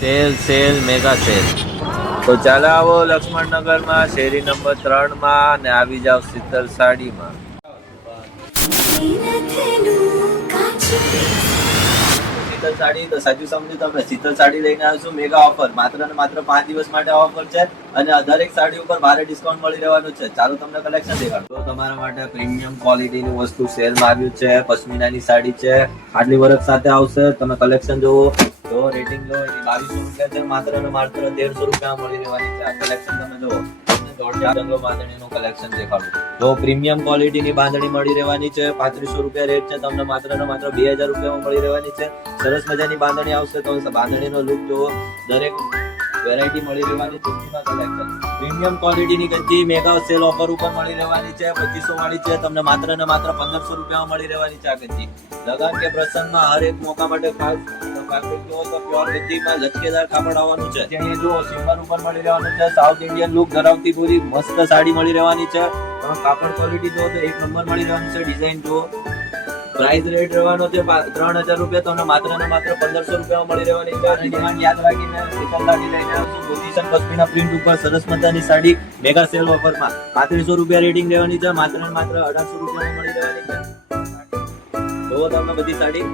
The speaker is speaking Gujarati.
Cell mega cell. તો ચાલો આવો લક્ષ્મણનગર માં શેરી નંબર 3 માં અને આવી જાવ શીતલ સાડીમાં. શીતલ સાડી તો સાચું સમજો તમે, શીતલ સાડી લઈને આવશું મેગા ઓફર. માત્ર ને માત્ર 5 દિવસ માટે ઓફર છે અને દરેક સાડી ઉપર ભારે ડિસ્કાઉન્ટ મળી રહેવાનું છે. ચાલો તમને કલેક્શન દેખાડું. તો તમારા માટે પ્રીમિયમ ક્વોલિટીની વસ્તુ સેલમાં આવ્યું છે. પશ્મિનાની સાડી છે, આટલી વર્ક સાથે આવશે. તમે કલેક્શન જોવો, જો રેટિંગ લો. એની 2200 રૂપિયા છે, માત્ર ને માત્ર 1300 રૂપિયા મળી રહેવાની છે. આ કલેક્શન તમે જોવો. જંગલો બાંધણીનું કલેક્શન દેખાડું. જો પ્રીમિયમ ક્વોલિટીની બાંધણી મળી રહેવાની છે. 3500 રૂપિયા રેટ છે, તમને માત્ર ને માત્ર 2000 રૂપિયામાં મળી રહેવાની છે. સરસ મજાની બાંધણી આવશે. તો બાંધણીનો લુક જોવો. દરેક વેરાયટી મળી રહેવાની છે. કલેક્શન પ્રીમિયમ ક્વોલિટીની ગંજી મેગા સેલ ઓફર ઉપર મળી રહેવાની છે. 2500 વાળી છે, તમને માત્ર ને માત્ર 1500 રૂપિયામાં મળી રહેવાની છે. આ ગંજી લગન કે પ્રસંગમાં હરેક મોકા માટે ખાસ પ્યોર ગંજીમાં લચકેદાર કાપડ આવવાનું છે. અહીંયા જો સિમ્પલ ઉપર મળી રહેવાનું છે. સાઉથ ઇન્ડિયન લુક ધરાવતી પૂરી મસ્ત સાડી મળી રહેવાની છે. કાપડ ક્વોલિટી જો તો એક નંબર મળી રહેવાનું છે. ડિઝાઇન જો પ્રાઇસ રેટ રહેવાનો છે 3000 રૂપિયા, તમને માત્ર ને માત્ર 1500 રૂપિયામાં મળી રહેવાની છે. ડિમાન્ડ યાદ રાખીને શીતલ સાડી લઈને આવશું. પોઝિશન પશ્મિના પ્રિન્ટ ઉપર સરસ મજાની સાડી મેગા સેલ ઓફરમાં 3500 રૂપિયા રેટિંગ રહેવાની છે. માત્ર ને માત્ર 1800 રૂપિયામાં મળી રહેવાની છે. જો તમે બધી સાડી